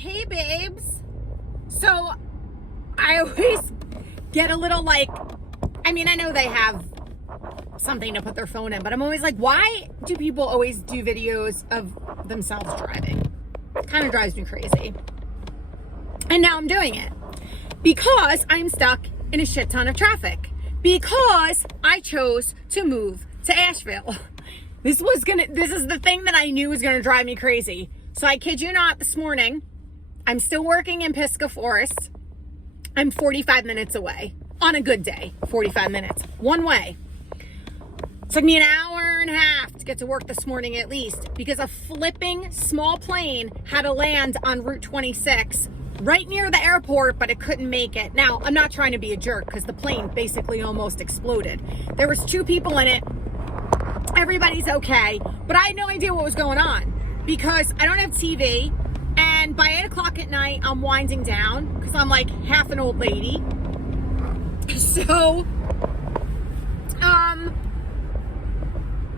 Hey babes. So I always get a little like, I mean, I know they have something to put their phone in, but I'm always like, why do people always do videos of themselves driving? It kind of drives me crazy. And now I'm doing it because I'm stuck in a shit ton of traffic because I chose to move to Asheville. This is the thing that I knew was gonna drive me crazy. So I kid you not, this morning, I'm still working in Pisgah Forest. I'm 45 minutes away. On a good day, 45 minutes. One way. It took me an hour and a half to get to work this morning at least because a flipping small plane had to land on Route 26 right near the airport, but it couldn't make it. Now, I'm not trying to be a jerk because the plane basically almost exploded. There was 2 people in it. Everybody's okay, but I had no idea what was going on because I don't have TV, and by 8 o'clock at night, I'm winding down because I'm like half an old lady. So, I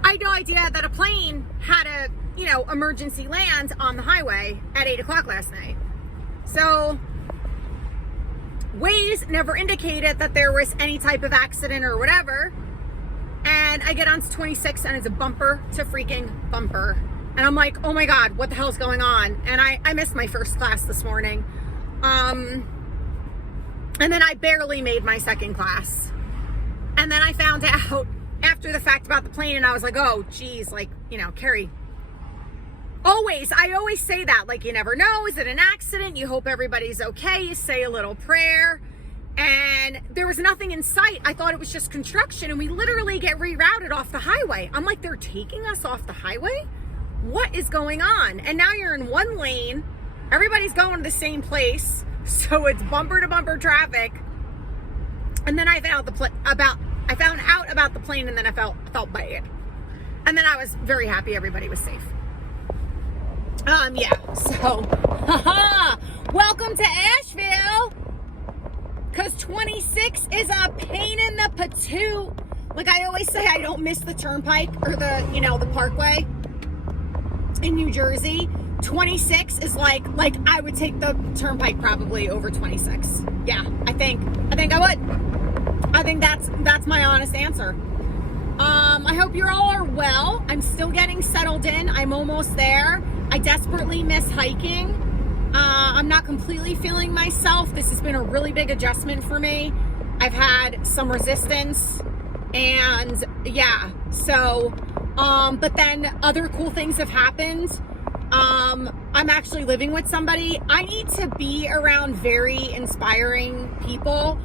had no idea that a plane had a, emergency land on the highway at 8 o'clock last night. So, Waze never indicated that there was any type of accident or whatever. And I get onto 26 and it's a bumper to freaking bumper. And I'm like, oh my God, what the hell's going on? And I missed my first class this morning. And then I barely made my second class. And then I found out after the fact about the plane, and I was like, oh geez, Carrie, I always say that, like, you never know, is it an accident? You hope everybody's okay. You say a little prayer. And there was nothing in sight. I thought it was just construction, and we literally get rerouted off the highway. I'm like, they're taking us off the highway? What is going on? And now you're in one lane. Everybody's going to the same place. So it's bumper to bumper traffic. And then I found out about the plane, and then I felt bad. And then I was very happy everybody was safe. So welcome to Asheville. Because 26 is a pain in the patoot. Like I always say, I don't miss the turnpike or the parkway in New Jersey. 26 is like I would take the turnpike probably over 26. Yeah, I think I would. I think that's my honest answer. I hope you all are well. I'm still getting settled in. I'm almost there. I desperately miss hiking. I'm not completely feeling myself. This has been a really big adjustment for me. I've had some resistance and but then other cool things have happened. I'm actually living with somebody. I need to be around very inspiring people,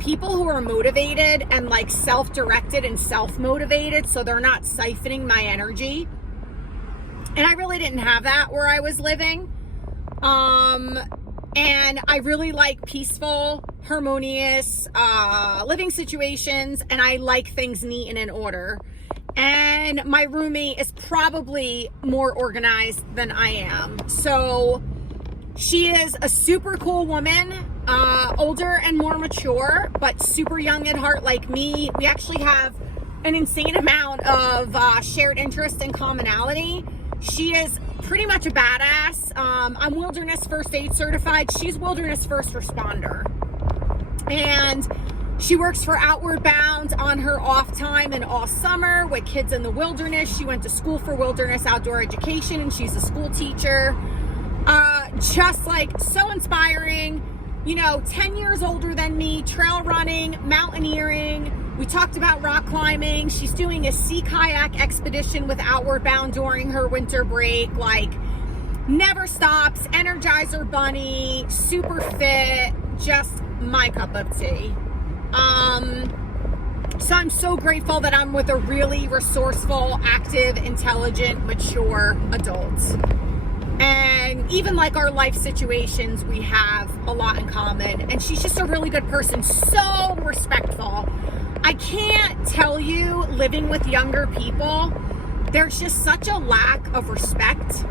people who are motivated and like self-directed and self-motivated, so they're not siphoning my energy. And I really didn't have that where I was living. And I really like peaceful, harmonious, living situations, and I like things neat and in order. And my roommate is probably more organized than I am. So she is a super cool woman, older and more mature, but super young at heart like me. We actually have an insane amount of shared interest and commonality. She is pretty much a badass. I'm wilderness first aid certified. She's wilderness first responder. And she works for Outward Bound on her off time and all summer with kids in the wilderness. She went to school for wilderness outdoor education, and she's a school teacher. Just like so inspiring, 10 years older than me, trail running, mountaineering. We talked about rock climbing. She's doing a sea kayak expedition with Outward Bound during her winter break. Never stops, Energizer bunny, super fit, just my cup of tea. So I'm so grateful that I'm with a really resourceful, active, intelligent, mature adult. And even like our life situations, we have a lot in common. And she's just a really good person, so respectful. I can't tell you, living with younger people, there's just such a lack of respect.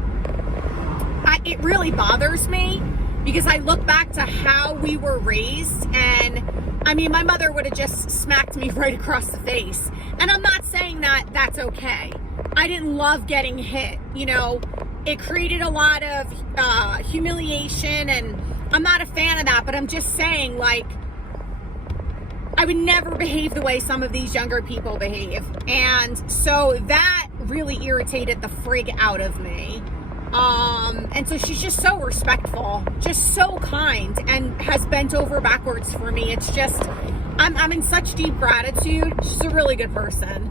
It really bothers me because I look back to how we were raised, and I mean, my mother would have just smacked me right across the face. And I'm not saying that that's okay. I didn't love getting hit, it created a lot of humiliation, and I'm not a fan of that, but I'm just saying, like, I would never behave the way some of these younger people behave. And so that really irritated the frig out of me. And so she's just so respectful, just so kind, and has bent over backwards for me. It's just, I'm in such deep gratitude. She's a really good person.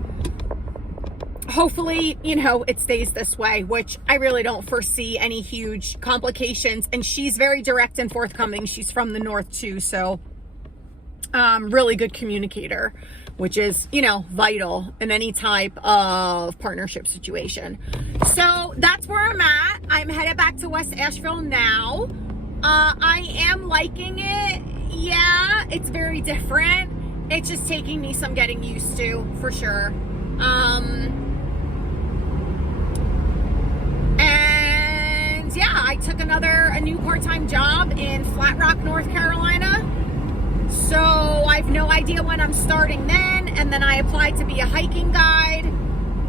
Hopefully, you know, it stays this way, which I really don't foresee any huge complications. And she's very direct and forthcoming. She's from the North too. So, really good communicator, which is, you know, vital in any type of partnership situation. So that's where I'm at. I'm headed back to West Asheville now. I am liking it. Yeah, it's very different. It's just taking me some getting used to, for sure. And yeah, I took a new part-time job in Flat Rock, North Carolina. So I have no idea when I'm starting then. And then I applied to be a hiking guide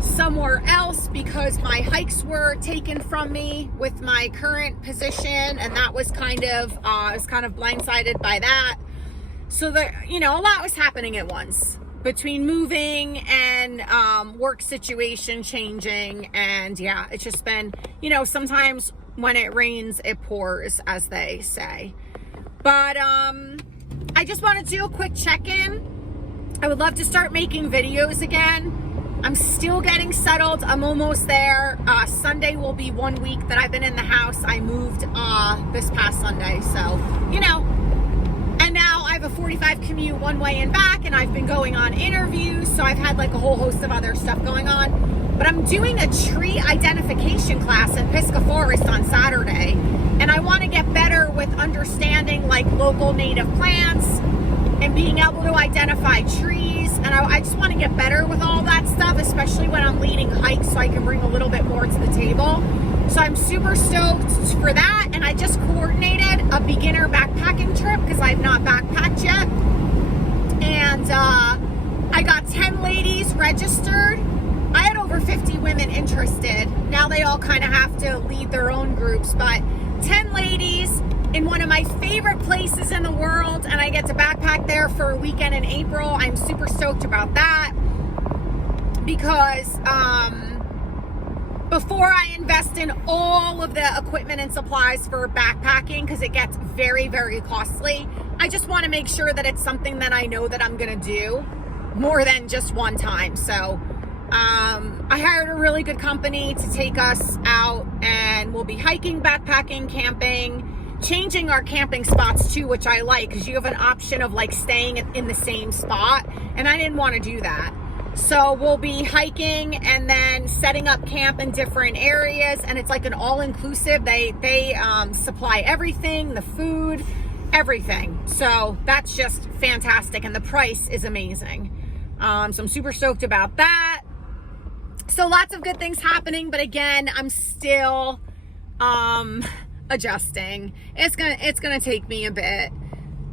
somewhere else because my hikes were taken from me with my current position. And that was I was kind of blindsided by that. So you know, a lot was happening at once between moving and work situation changing. And yeah, it's just been, you know, sometimes when it rains, it pours, as they say. But I just want to do a quick check-in. I would love to start making videos again. I'm still getting settled. I'm almost there. Sunday will be 1 week that I've been in the house. I moved this past Sunday. So, you know, and now I have a 45 commute one way and back, and I've been going on interviews. So I've had like a whole host of other stuff going on. But I'm doing a tree identification class in Pisgah Forest on Saturday. And I want to get better with understanding like local native plants and being able to identify trees. And I just want to get better with all that stuff, especially when I'm leading hikes, so I can bring a little bit more to the table. So I'm super stoked for that. And I just coordinated a beginner backpacking trip because I've not backpacked yet. And I got 10 ladies registered. I had over 50 women interested. Now they all kind of have to lead their own groups, but 10 ladies in one of my favorite places in the world, and I get to backpack there for a weekend in April. I'm super stoked about that because before I invest in all of the equipment and supplies for backpacking, because it gets very, very costly, I just want to make sure that it's something that I know that I'm going to do more than just one time. So I hired a really good company to take us out, and we'll be hiking, backpacking, camping, changing our camping spots too, which I like because you have an option of like staying in the same spot, and I didn't want to do that. So we'll be hiking and then setting up camp in different areas, and it's like an all-inclusive. They supply everything, the food, everything. So that's just fantastic, and the price is amazing. So I'm super stoked about that. So lots of good things happening, but again, I'm still adjusting. It's gonna take me a bit.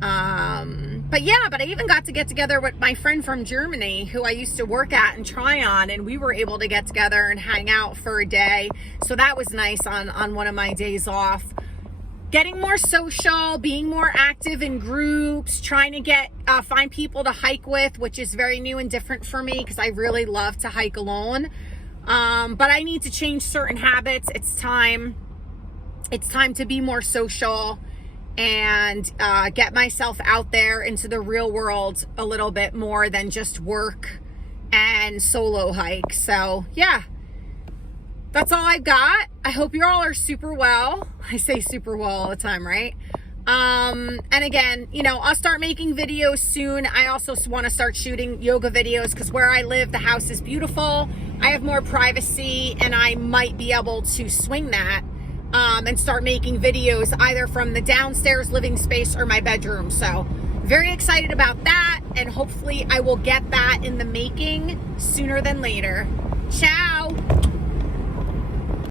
But yeah, but I even got to get together with my friend from Germany who I used to work at and try on, and we were able to get together and hang out for a day. So that was nice on one of my days off. Getting more social, being more active in groups, trying to get find people to hike with, which is very new and different for me because I really love to hike alone. But I need to change certain habits. It's time to be more social and get myself out there into the real world a little bit more than just work and solo hike. So yeah, that's all I've got. I hope you all are super well. I say super well all the time, right? And again, you know, I'll start making videos soon. I also want to start shooting yoga videos because where I live, the house is beautiful. I have more privacy, and I might be able to swing that and start making videos either from the downstairs living space or my bedroom. So very excited about that, and hopefully I will get that in the making sooner than later. Ciao.